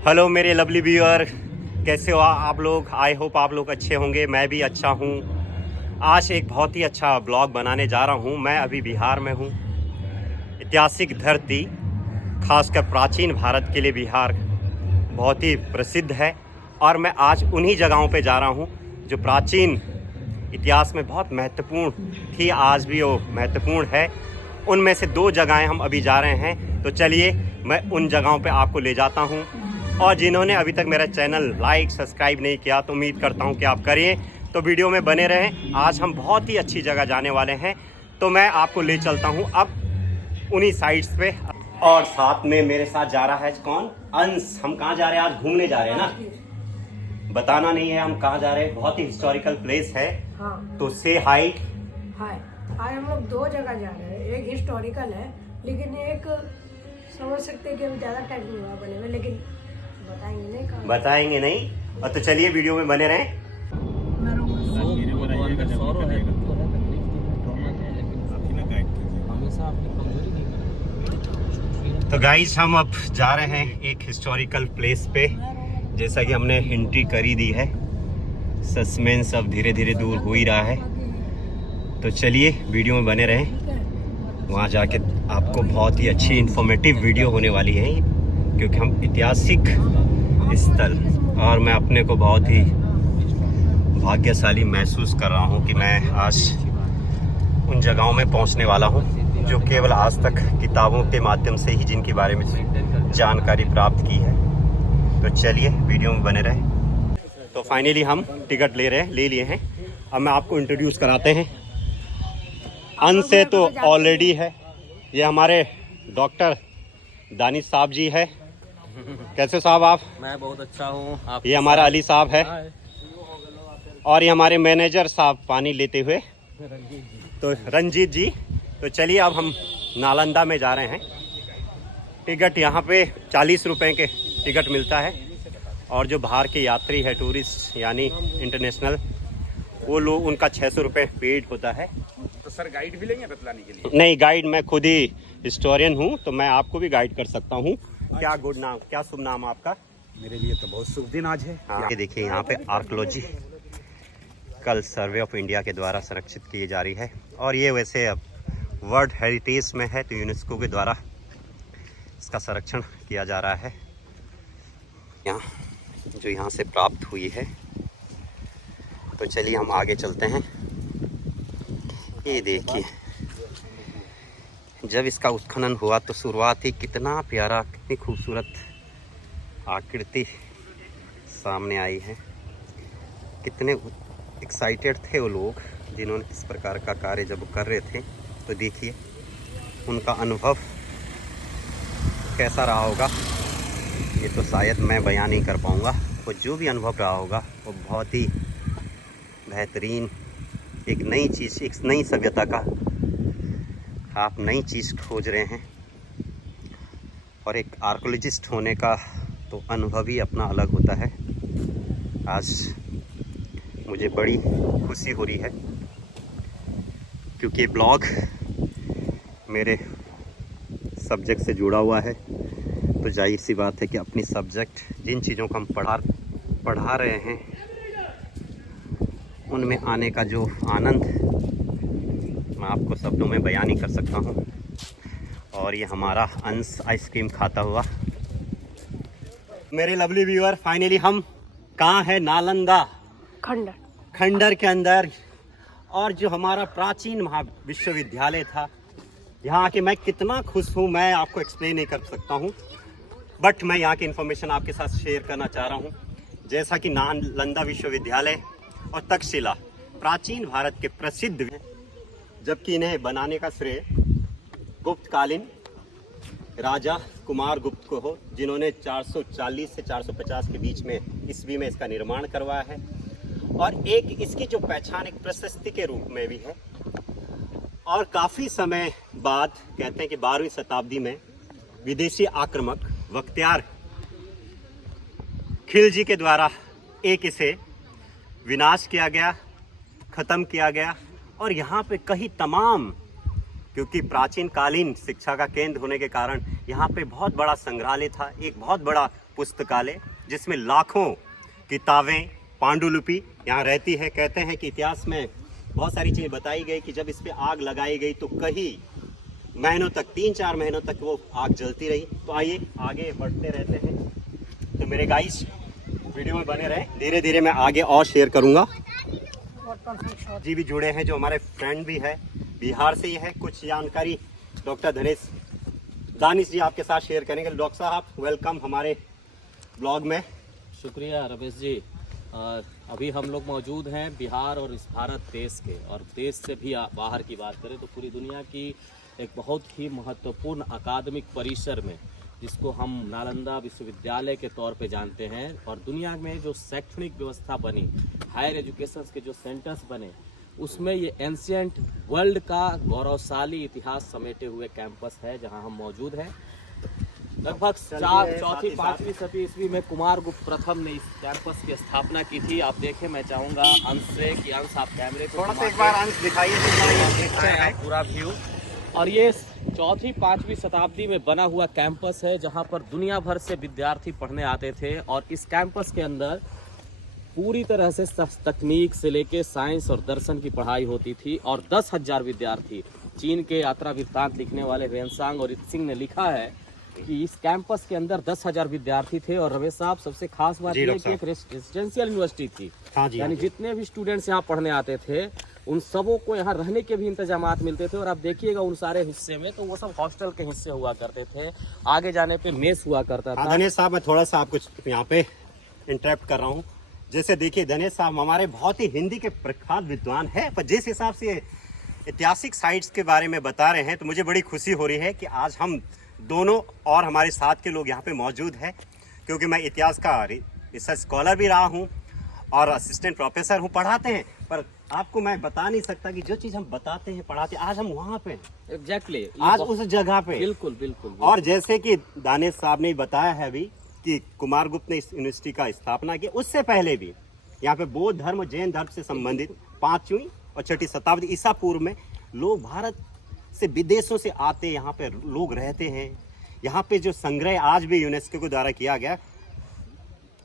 Hello मेरे lovely viewer, कैसे हो आप लोग। आई होप आप लोग अच्छे होंगे, मैं भी अच्छा हूँ। आज एक बहुत ही अच्छा ब्लॉग बनाने जा रहा हूँ। मैं अभी बिहार में हूँ। ऐतिहासिक धरती, खासकर प्राचीन भारत के लिए बिहार बहुत ही प्रसिद्ध है। और मैं आज उन्हीं जगहों पे जा रहा हूँ जो प्राचीन इतिहास में बहुत महत्वपूर्ण थी, आज भी वो महत्वपूर्ण है। उनमें से 2 जगहें हम अभी जा रहे हैं, तो चलिए मैं उन जगहों पे आपको ले जाता हूँ। और जिन्होंने अभी तक मेरा चैनल लाइक सब्सक्राइब नहीं किया तो उम्मीद करता हूँ कि आप करिए, तो वीडियो में बने रहें। आज हम बहुत ही अच्छी जगह जाने वाले हैं, तो मैं आपको ले चलता हूँ अब उन्हीं साइट्स पे। और साथ में मेरे साथ जा रहा है कौन? अंश। हम कहाँ जा रहे हैं? आज घूमने जा रहे हैं ना, बताना नहीं है हम कहाँ जा रहे हैं। बहुत ही हिस्टोरिकल प्लेस है। हाँ। तो से हाई। हाय। आज हम लोग 2 जगह जा रहे हैं। एक हिस्टोरिकल है, लेकिन एक समझ सकते हैं कि अभी ज़्यादा टाइम नहीं हुआ बने हुए, लेकिन बताएंगे नहीं। और तो चलिए वीडियो में बने रहें। तो गाइस हम अब जा रहे हैं एक हिस्टोरिकल प्लेस पे। जैसा कि हमने एंट्री करी दी है, सस्पेंस अब धीरे धीरे दूर हो ही रहा है। तो चलिए वीडियो में बने रहें। वहाँ जाके आपको बहुत ही अच्छी इंफॉर्मेटिव वीडियो होने वाली है, क्योंकि हम ऐतिहासिक स्थल, और मैं अपने को बहुत ही भाग्यशाली महसूस कर रहा हूँ कि मैं आज उन जगहों में पहुँचने वाला हूँ जो केवल आज तक किताबों के माध्यम से ही जिनके बारे में जानकारी प्राप्त की है। तो चलिए वीडियो में बने रहें। तो फाइनली हम टिकट ले लिए हैं। अब मैं आपको इंट्रोड्यूस कराते हैं। अंश से तो ऑलरेडी है, ये हमारे डॉक्टर दानिश साहब जी है। कैसे साहब आप? मैं बहुत अच्छा हूँ। आप? ये हमारा अली साहब है, और ये हमारे मैनेजर साहब पानी लेते हुए तो रंजीत जी। तो चलिए अब हम नालंदा में जा रहे हैं। टिकट यहाँ पे 40 रुपए के टिकट मिलता है, और जो बाहर के यात्री है, टूरिस्ट यानी इंटरनेशनल, वो लोग उनका 600 रुपये पेड होता है। तो सर गाइड भी लेंगे बतलाने के लिए? नहीं, गाइड मैं खुद ही हिस्टोरियन हूँ, तो मैं आपको भी गाइड कर सकता हूँ। क्या गुड नाम, क्या शुभ नाम आपका? मेरे लिए तो बहुत शुभ दिन आज है। हाँ, ये देखिए यहाँ पे आर्कोलॉजी कल सर्वे ऑफ इंडिया के द्वारा संरक्षित की जा रही है, और ये वैसे अब वर्ल्ड हेरिटेज में है, तो यूनेस्को के द्वारा इसका संरक्षण किया जा रहा है। यहाँ जो यहाँ से प्राप्त हुई है। तो चलिए हम आगे चलते हैं। ये देखिए, जब इसका उत्खनन हुआ तो शुरुआत ही कितना प्यारा, कितनी खूबसूरत आकृति सामने आई है। कितने एक्साइटेड थे वो लोग जिन्होंने इस प्रकार का कार्य जब कर रहे थे। तो देखिए उनका अनुभव कैसा रहा होगा, ये तो शायद मैं बयान नहीं कर पाऊँगा। वो जो भी अनुभव रहा होगा वो बहुत ही बेहतरीन, एक नई चीज़, एक नई सभ्यता का आप नई चीज़ खोज रहे हैं। और एक आर्कोलॉजिस्ट होने का तो अनुभव ही अपना अलग होता है। आज मुझे बड़ी खुशी हो रही है, क्योंकि ब्लॉग मेरे सब्जेक्ट से जुड़ा हुआ है। तो जाहिर सी बात है कि अपनी सब्जेक्ट, जिन चीज़ों को हम पढ़ा रहे हैं, उनमें आने का जो आनंद मैं आपको शब्दों में बयान नहीं कर सकता हूँ। और ये हमारा अंश आइसक्रीम खाता हुआ। मेरे लवली व्यूअर, फाइनली हम कहाँ है? नालंदा खंडर के अंदर। और जो हमारा प्राचीन विश्वविद्यालय था, यहाँ आके मैं कितना खुश हूँ, मैं आपको एक्सप्लेन नहीं कर सकता हूँ। बट मैं यहाँ की इन्फॉर्मेशन आपके साथ शेयर करना चाह रहा हूँ। जैसा कि नालंदा विश्वविद्यालय और तक्षशिला प्राचीन भारत के प्रसिद्ध हैं, जबकि इन्हें बनाने का श्रेय गुप्तकालीन राजा कुमार गुप्त को हो, जिन्होंने 440 से 450 के बीच में ईस्वी में इसका निर्माण करवाया है। और एक इसकी जो पहचान एक प्रशस्ति के रूप में भी है। और काफ़ी समय बाद कहते हैं कि 12वीं शताब्दी में विदेशी आक्रमक बख्तियार खिलजी के द्वारा एक इसे विनाश किया गया, ख़त्म किया गया। और यहाँ पे कई तमाम, क्योंकि प्राचीन कालीन शिक्षा का केंद्र होने के कारण यहाँ पे बहुत बड़ा संग्रहालय था, एक बहुत बड़ा पुस्तकालय, जिसमें लाखों किताबें, पांडुलिपि यहाँ रहती है। कहते हैं कि इतिहास में बहुत सारी चीज़ें बताई गई कि जब इस पे आग लगाई गई तो कई महीनों तक, 3-4 महीनों तक वो आग जलती रही। तो आइए आगे बढ़ते रहते हैं। तो मेरे गाइस वीडियो में बने रहे, धीरे धीरे मैं आगे और शेयर करूँगा। जी भी जुड़े हैं, जो हमारे फ्रेंड भी है, बिहार से ही है। कुछ जानकारी डॉक्टर दानिश जी आपके साथ शेयर करेंगे। डॉक्टर साहब वेलकम हमारे ब्लॉग में। शुक्रिया रमेश जी। अभी हम लोग मौजूद हैं बिहार और इस भारत देश के, और देश से भी बाहर की बात करें तो पूरी दुनिया की एक बहुत ही महत्वपूर्ण अकादमिक परिसर में, जिसको हम नालंदा विश्वविद्यालय के तौर पे जानते हैं। और दुनिया में जो शैक्षणिक व्यवस्था बनी, हायर एजुकेशन के जो सेंटर्स बने, उसमें ये एंशियंट वर्ल्ड का गौरवशाली इतिहास समेटे हुए कैंपस है जहां हम मौजूद हैं। लगभग 4वीं-5वीं सदी ईस्वी में कुमारगुप्त प्रथम ने इस कैंपस की स्थापना की थी। आप देखें, मैं चाहूँगा अंश से कि अंश आप कैमरे को थोड़ा सा एक बार अंश दिखाइए पूरा व्यू। और ये 4वीं-5वीं शताब्दी में बना हुआ कैंपस है जहाँ पर दुनिया भर से विद्यार्थी पढ़ने आते थे। और इस कैंपस के अंदर पूरी तरह से तकनीक से लेके साइंस और दर्शन की पढ़ाई होती थी। और 10,000 विद्यार्थी, चीन के यात्रा वृत्तांत लिखने वाले वेनसांग और सिंह ने लिखा है कि इस कैंपस के अंदर 10,000 विद्यार्थी थे। और रमेश साहब, सबसे खास बात यह कि एक रेजिडेंशियल यूनिवर्सिटी थी। यानी जितने भी स्टूडेंट्स यहाँ पढ़ने आते थे उन सबों को यहाँ रहने के भी इंतजाम मिलते थे। और आप देखिएगा उन सारे हिस्से में तो वो सब हॉस्टल के हिस्से हुआ करते थे। आगे जाने पे मेस हुआ करता था। धनेश साहब, मैं थोड़ा सा आपको यहाँ पे इंटरप्ट कर रहा हूँ। जैसे देखिए धनेश साहब हमारे बहुत ही हिंदी के प्रख्यात विद्वान है, पर जिस हिसाब से ऐतिहासिक साइट्स के बारे में बता रहे हैं तो मुझे बड़ी खुशी हो रही है कि आज हम दोनों और हमारे साथ के लोग यहाँ पे मौजूद हैं। क्योंकि मैं इतिहास का रिसर्च स्कॉलर भी रहा हूँ और असिस्टेंट प्रोफेसर हूँ, पढ़ाते हैं। पर आपको मैं बता नहीं सकता कि जो चीज़ हम बताते हैं, पढ़ाते हैं, आज हम वहाँ पे एग्जैक्टली आज उस जगह पे। बिल्कुल बिल्कुल। और जैसे कि दानिश साहब ने बताया है अभी कि कुमारगुप्त ने इस यूनिवर्सिटी का स्थापना की, उससे पहले भी यहाँ पे बौद्ध धर्म और जैन धर्म से संबंधित 5वीं और 6वीं शताब्दी ईसा पूर्व में लोग भारत से विदेशों से आते, यहाँ पे लोग रहते हैं। यहाँ पे जो संग्रह आज भी यूनेस्को के द्वारा किया गया,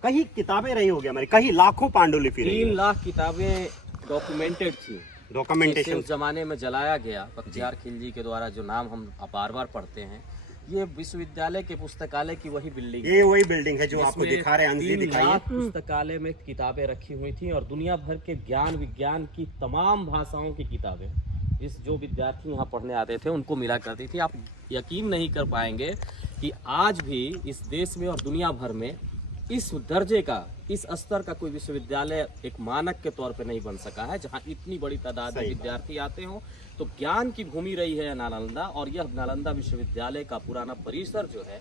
कई किताबें रही होगी हमारी, कई लाखों पांडुलिपि रही। 3 लाख किताबें डॉक्यूमेंटेड थी। डॉक्यूमेंटेशन उस जमाने में जलाया गया बख्तियार खिलजी के द्वारा, जो नाम हम बार बार पढ़ते हैं। ये विश्वविद्यालय के पुस्तकालय की वही बिल्डिंग, ये वही बिल्डिंग है जो आपको दिखा रहे हैं। 3 लाख पुस्तकालय में किताबें रखी हुई थी और दुनिया भर के ज्ञान विज्ञान की तमाम भाषाओं की किताबें जो विद्यार्थी यहाँ पढ़ने आते थे उनको मिला करती थी। आप यकीन नहीं कर पाएंगे कि आज भी इस देश में और दुनिया भर में इस दर्जे का, इस स्तर का कोई विश्वविद्यालय एक मानक के तौर पे नहीं बन सका है जहाँ इतनी बड़ी तादाद में विद्यार्थी आते हों। तो ज्ञान की भूमि रही है नालंदा, और यह नालंदा विश्वविद्यालय का पुराना परिसर जो है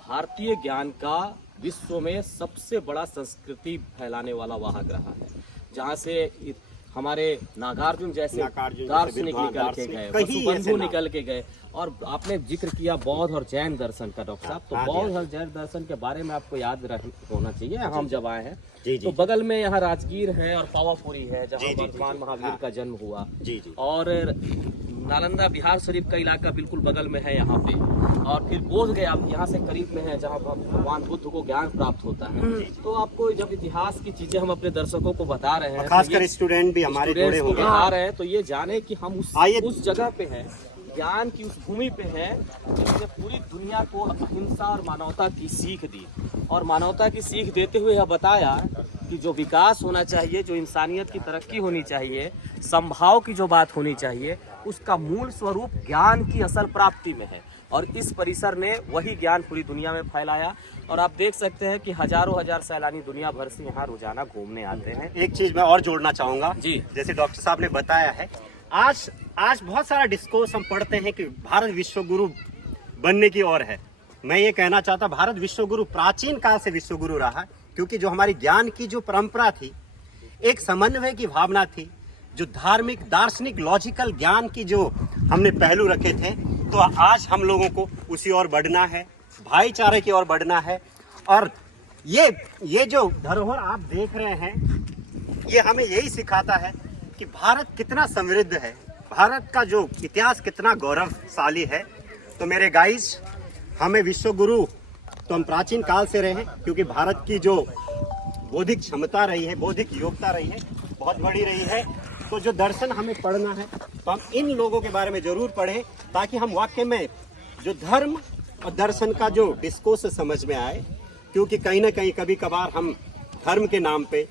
भारतीय ज्ञान का विश्व में सबसे बड़ा संस्कृति फैलाने वाला वाहक रहा है। जहाँ से हमारे नागार्जुन जैसे दार्शनिक निकल के गए, वसुबंधु निकल के गए। और आपने जिक्र किया बौद्ध और जैन दर्शन का डॉक्टर साहब, तो बौद्ध और जैन दर्शन के बारे में आपको याद होना चाहिए। हम जब आए हैं तो बगल में यहाँ राजगीर है और पावापुरी है जहाँ वर्तमान महावीर का जन्म हुआ। और नालंदा बिहार शरीफ का इलाका बिल्कुल बगल में है यहाँ पे। और फिर बोध गया यहाँ से करीब में है जहाँ भगवान बुद्ध को ज्ञान प्राप्त होता है। तो आपको जब इतिहास की चीजें हम अपने दर्शकों को बता रहे हैं, खासकर स्टूडेंट भी हमारे जुड़े होंगे, बता रहे हैं, तो ये जाने कि हम उस जगह पे हैं, ज्ञान की उस भूमि पे है जिसने पूरी दुनिया को अहिंसा और मानवता की सीख दी। और मानवता की सीख देते हुए यह बताया कि जो विकास होना चाहिए, जो इंसानियत की तरक्की होनी चाहिए, संभाव की जो बात होनी चाहिए, उसका मूल स्वरूप ज्ञान की असल प्राप्ति में है। और इस परिसर ने वही ज्ञान पूरी दुनिया में फैलाया। और आप देख सकते हैं कि हजारों हजार सैलानी दुनिया भर से यहाँ रोजाना घूमने आते हैं। एक चीज मैं और जोड़ना चाहूंगा जी, जैसे डॉक्टर साहब ने बताया है, आज बहुत सारा डिस्कोर्स हम पढ़ते हैं कि भारत विश्व गुरु बनने की ओर है। मैं ये कहना चाहता, भारत विश्व गुरु प्राचीन काल से विश्व गुरु रहा, क्योंकि जो हमारी ज्ञान की जो परंपरा थी, एक समन्वय की भावना थी, जो धार्मिक, दार्शनिक, लॉजिकल ज्ञान की जो हमने पहलू रखे थे, तो आज हम लोगों को उसी ओर बढ़ना है, भाईचारे की ओर बढ़ना है। और ये जो धरोहर आप देख रहे हैं, ये हमें यही सिखाता है कि भारत कितना समृद्ध है, भारत का जो इतिहास कितना गौरवशाली है। तो मेरे गाइस, हमें विश्व गुरु तो हम प्राचीन काल से रहे हैं, क्योंकि भारत की जो बौद्धिक क्षमता रही है, बौद्धिक योग्यता रही है, बहुत बड़ी रही है। तो जो दर्शन हमें पढ़ना है तो हम इन लोगों के बारे में जरूर पढ़ें, ताकि हम वाकई में जो धर्म और दर्शन का जो डिस्कोर्स समझ में आए। क्योंकि कहीं ना कहीं कभी कभार हम धर्म के नाम पे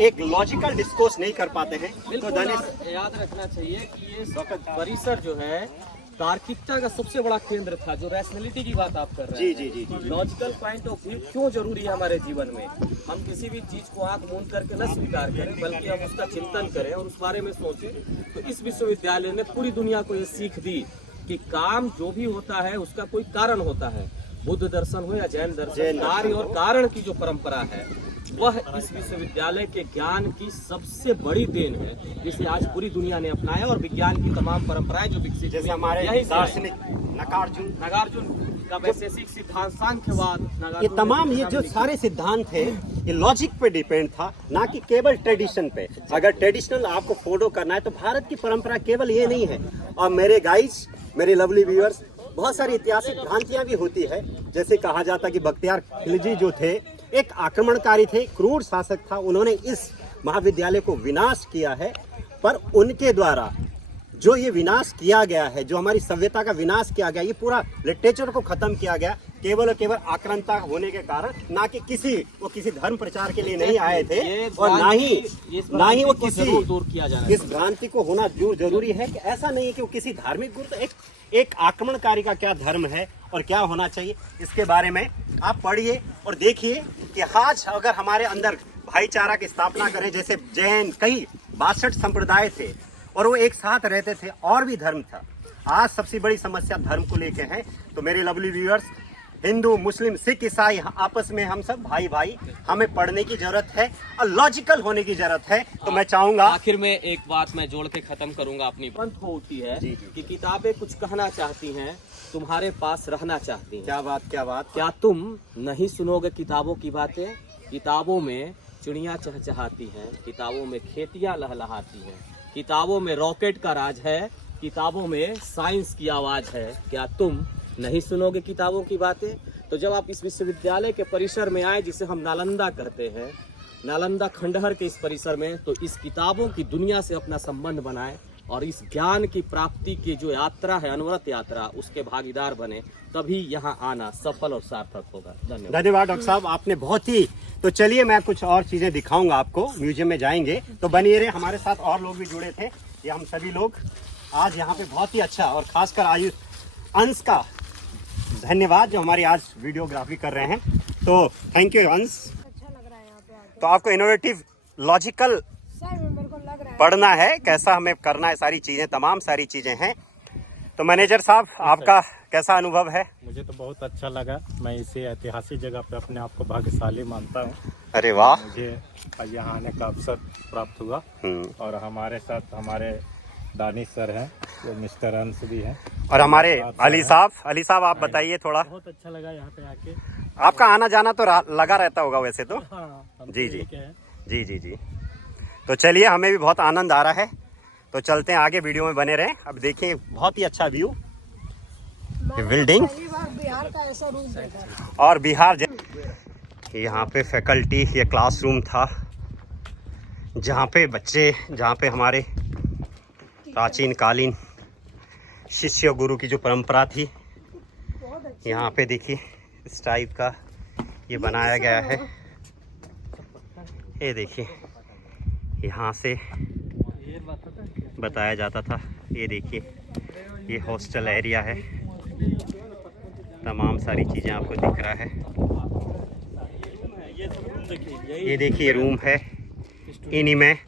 एक लॉजिकल डिस्कोर्स नहीं कर पाते हैं। तो बिल्कुल याद रखना चाहिए कि ये परिसर जो है तार्किकता का सबसे बड़ा केंद्र था, जो रैशनैलिटी की बात आप कर रहे हैं। जी। लॉजिकल पॉइंट ऑफ व्यू क्यों जरूरी है हमारे जीवन में। हम किसी भी चीज को आंख मूंद करके न स्वीकार करें, बल्कि हम उसका चिंतन करें और उस बारे में सोचें। तो इस विश्वविद्यालय ने पूरी दुनिया को ये सीख दी कि काम जो भी होता है उसका कोई कारण होता है। बुद्ध दर्शन हो या जैन दर्शन, कार्य और कारण की जो परंपरा है वह इस विश्वविद्यालय के ज्ञान की सबसे बड़ी देन है, जिसे आज पूरी दुनिया ने अपनाया। और विज्ञान की तमाम परंपराएं जो विकसित जैसे हमारे दार्शनिक नागार्जुन का वैशेषिक सिद्धांत, सांख्यवाद, ये तमाम ये जो सारे सिद्धांत है ये लॉजिक पे डिपेंड था, ना कि केवल ट्रेडिशन पे। अगर ट्रेडिशनल आपको फॉलो करना है तो भारत की परंपरा केवल ये नहीं है। और मेरे गाइस, मेरे लवली व्यूअर्स, बहुत सारी ऐतिहासिक भ्रांतियां भी होती है। जैसे कहा जाता कि बख्तियार खिलजी जो थे एक आक्रमणकारी थे, क्रूर शासक था, उन्होंने इस महाविद्यालय को विनाश किया है। पर उनके द्वारा जो ये विनाश किया गया है, जो हमारी सभ्यता का विनाश किया गया, ये पूरा लिटरेचर को खत्म किया गया केवल और केवल आक्रांता होने के कारण, ना कि वो किसी धर्म प्रचार के लिए नहीं आए थे। और ना ही वो किसी दूर किया जाना। इस भ्रांति को होना जो जरूरी है कि ऐसा नहीं है कि वो किसी धार्मिक गुरु, तो एक आक्रमणकारी का क्या धर्म है और क्या होना चाहिए, इसके बारे में आप पढ़िए और देखिए कि आज अगर हमारे अंदर भाईचारा की स्थापना करें, जैसे जैन कई 62 संप्रदाय थे और वो एक साथ रहते थे, और भी धर्म था। आज सबसे बड़ी समस्या धर्म को लेके है। तो मेरे लवली व्यूअर्स, हिंदू, मुस्लिम, सिख, ईसाई, आपस में हम सब भाई, हमें पढ़ने की जरूरत है और लॉजिकल होने की जरूरत है। तो मैं चाहूंगा आखिर में एक बात मैं जोड़ के खत्म करूंगा अपनी पंथ होती है कि किताबें कुछ कहना चाहती हैं, तुम्हारे पास रहना चाहती हैं। क्या बात, क्या तुम नहीं सुनोगे किताबों की बातें? किताबों में चिड़िया चहचहाती हैं, किताबों में खेतियां लहलहाती हैं, किताबों में रॉकेट का राज है, किताबों में साइंस की आवाज है। क्या तुम नहीं सुनोगे किताबों की बातें? तो जब आप इस विश्वविद्यालय के परिसर में आए, जिसे हम नालंदा करते हैं, नालंदा खंडहर के इस परिसर में, तो इस किताबों की दुनिया से अपना संबंध बनाए और इस ज्ञान की प्राप्ति की जो यात्रा है, अनवरत यात्रा, उसके भागीदार बने, तभी यहाँ आना सफल और सार्थक होगा। धन्यवाद डॉक्टर साहब, आपने बहुत ही। तो चलिए मैं कुछ और चीजें दिखाऊंगा आपको, म्यूजियम में जाएंगे। तो बनिए रहे, हमारे साथ और लोग भी जुड़े थे। ये हम सभी लोग आज यहाँ पे बहुत ही अच्छा, और खासकर आयुष अंश का धन्यवाद जो हमारी आज वीडियोग्राफी कर रहे हैं। तो थैंक यू अंश। अच्छा लग रहा है यहाँ पे आके। तो आपको इनोवेटिव लॉजिकल सर मेरे को लग रहा है पढ़ना है, कैसा हमें करना है, सारी चीजें, तमाम सारी चीजें हैं। तो मैनेजर साहब, आपका कैसा अनुभव है? मुझे तो बहुत अच्छा लगा। मैं इसे ऐतिहासिक जगह पे अपने आप को भाग्यशाली मानता हूँ। अरे वाह, मुझे आज यहाँ आने का अवसर प्राप्त हुआ। और हमारे साथ हमारे दानिश सर हैं, वो मिस्टर अंश भी हैं, और हमारे अली साहब आप बताइए थोड़ा। बहुत अच्छा लगा यहाँ पे आके। आपका आना जाना तो लगा रहता होगा वैसे तो। हाँ, जी। तो चलिए, हमें भी बहुत आनंद आ रहा है। तो चलते हैं आगे, वीडियो में बने रहें। अब देखिए बहुत ही अच्छा व्यू, बिल्डिंग पहली बार बिहार का ऐसा रूम देखा। और बिहार यहाँ पे फैकल्टी, ये क्लासरूम था जहाँ पे हमारे प्राचीन कालीन शिष्य गुरु की जो परंपरा थी, यहाँ पे देखिए इस टाइप का ये बनाया गया है। ये देखिए यहाँ से बताया जाता था। ये देखिए ये हॉस्टल एरिया है, तमाम सारी चीज़ें आपको दिख रहा है। ये देखिए रूम है इन्हीं में।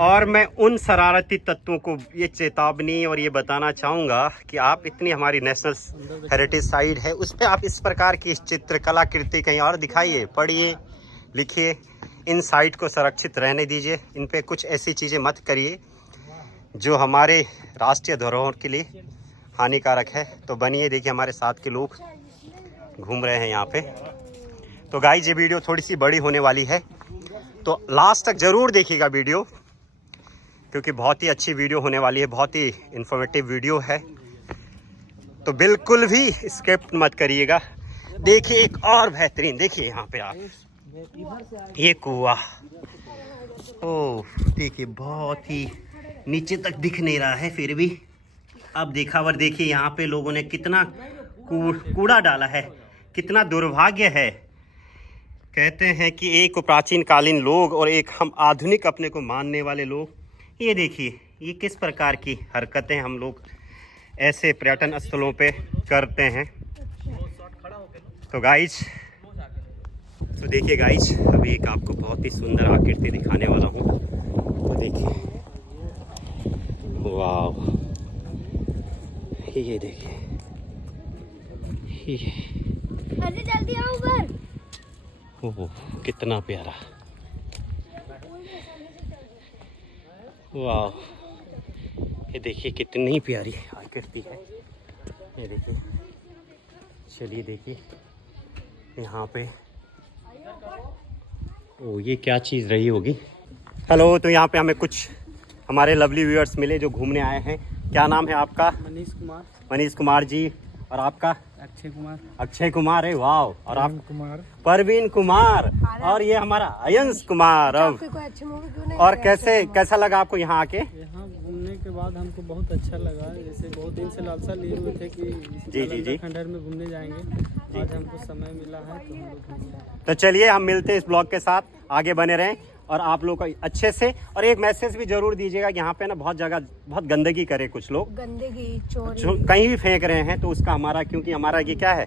और मैं उन शरारती तत्वों को ये चेतावनी और ये बताना चाहूँगा कि आप इतनी हमारी नेशनल हेरिटेज साइट है, उस पर आप इस प्रकार की चित्र कलाकृति कहीं और दिखाइए, पढ़िए, लिखिए। इन साइट को सुरक्षित रहने दीजिए, इन पे कुछ ऐसी चीज़ें मत करिए जो हमारे राष्ट्रीय धरोहर के लिए हानिकारक है। तो बनिए, देखिए हमारे साथ के लोग घूम रहे हैं यहाँ पे। तो गाइस, ये वीडियो थोड़ी सी बड़ी होने वाली है, तो लास्ट तक ज़रूर देखिएगा वीडियो, क्योंकि बहुत ही अच्छी वीडियो होने वाली है, बहुत ही इंफॉर्मेटिव वीडियो है। तो बिल्कुल भी स्किप मत करिएगा। देखिए एक और बेहतरीन, देखिए यहाँ पे आप ये कुआ, ओह देखिए बहुत ही नीचे तक दिख नहीं रहा है, फिर भी अब दिखावर देखिए यहाँ पे लोगों ने कितना कूड़ा डाला है, कितना दुर्भाग्य है। कहते हैं कि एक प्राचीन कालीन लोग और एक हम आधुनिक अपने को मानने वाले लोग, ये देखिए ये किस प्रकार की हरकतें हम लोग ऐसे पर्यटन स्थलों पे करते हैं। तो गाइज, तो देखिए गाइज, अभी एक आपको बहुत ही सुंदर आकृति दिखाने वाला हूँ। तो देखिए, वाह, ये देखिए, अरे जल्दी आओ ऊपर। ओह कितना प्यारा, वाह, ये देखिए कितनी प्यारी आकृति है, ये देखिए। चलिए देखिए यहाँ पे, ओ ये क्या चीज़ रही होगी। हेलो, तो यहाँ पे हमें कुछ हमारे लवली व्यूअर्स मिले जो घूमने आए हैं। क्या नाम है आपका? मनीष कुमार। मनीष कुमार जी। और आपका? अक्षय कुमार। अक्षय कुमार है, वाह। और आप? कुमार। परवीन कुमार। और ये हमारा अयंश कुमार। अब कोई अच्छी मूवी क्यों नहीं? और कैसा लगा आपको यहाँ आके? यहाँ घूमने के बाद हमको बहुत अच्छा लगा। जैसे बहुत दिन से लालसा लिए हुए थे कि जी खंडहर में घूमने जाएंगे। आज हमको समय मिला है तो हम लोग घूमने आए। तो चलिए हम मिलते हैं इस ब्लॉग के साथ, आगे बने रहें और आप लोग को अच्छे से। और एक मैसेज भी जरूर दीजिएगा, यहाँ पे ना बहुत जगह बहुत गंदगी करे कुछ लोग, गंदगी, चोरी कहीं भी फेंक रहे हैं। तो उसका हमारा, क्योंकि हमारा ये क्या है,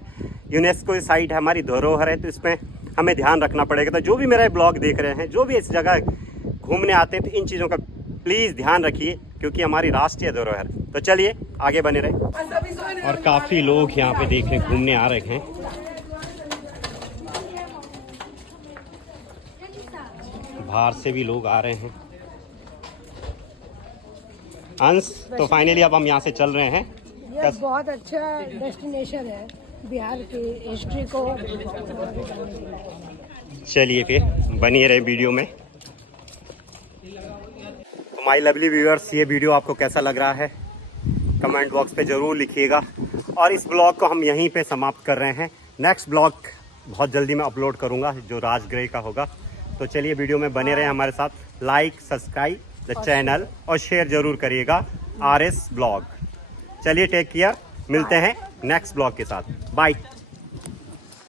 यूनेस्को साइट है, हमारी धरोहर है, तो इसमें हमें ध्यान रखना पड़ेगा। तो जो भी मेरा ब्लॉग देख रहे हैं, जो भी इस जगह घूमने आते हैं, तो इन चीज़ों का प्लीज़ ध्यान रखिए, क्योंकि हमारी राष्ट्रीय धरोहर। तो चलिए आगे बने रहें। और काफ़ी लोग यहाँ पे देखने घूमने आ रहे हैं। बाहर से भी लोग आ रहे हैं। अंश, तो फाइनली अब हम यहाँ से चल रहे हैं। ये बहुत अच्छा डेस्टिनेशन है बिहार की हिस्ट्री को। चलिए फिर बनिए रहे वीडियो में। तो माय लवली व्यूअर्स, ये वीडियो आपको कैसा लग रहा है कमेंट बॉक्स पे ज़रूर लिखिएगा। और इस ब्लॉग को हम यहीं पे समाप्त कर रहे हैं। नेक्स्ट ब्लॉग बहुत जल्दी मैं अपलोड करूँगा जो राजगृह का होगा। तो चलिए वीडियो में बने रहें हमारे साथ। लाइक, सब्सक्राइब द चैनल और शेयर ज़रूर करिएगा RS ब्लॉग। चलिए टेक केयर, मिलते हैं नेक्स्ट ब्लॉग के साथ। बाय।